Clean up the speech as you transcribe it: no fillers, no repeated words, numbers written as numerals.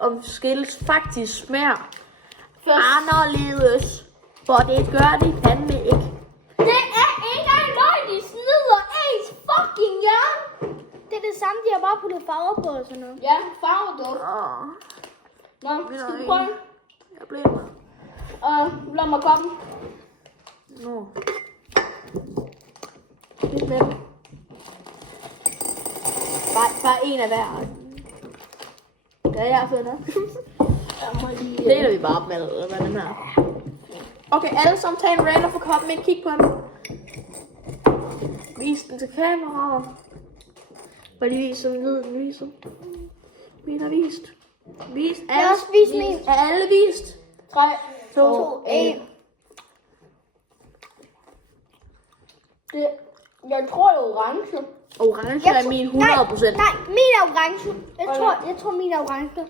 om skills faktisk smager anderledes. For det gør de fandme ikke. Det er ikke engang løgn, de snyder ens fucking hjerne. Det er det samme, de har bare puttet farver på og sådan noget. Ja, farver dog. Nå, skal vi prøve? Jeg bliver Lad mig komme. Nå. Lidt med det. Bare en af hver. Det er jeg fundet. Deler vi bare med, eller hvad den er. Okay, alle sammen tage en random for koppen med. Kig på den. Vis den til kameraet. Hvor de viser den lyden, viser. Min har vist. Vis. Jeg har også vist min. Er alle vist? 3, 2, 2, 1. Jeg tror, det er orange. Orange er min 100%. Nej, min er orange. Jeg tror min er orange.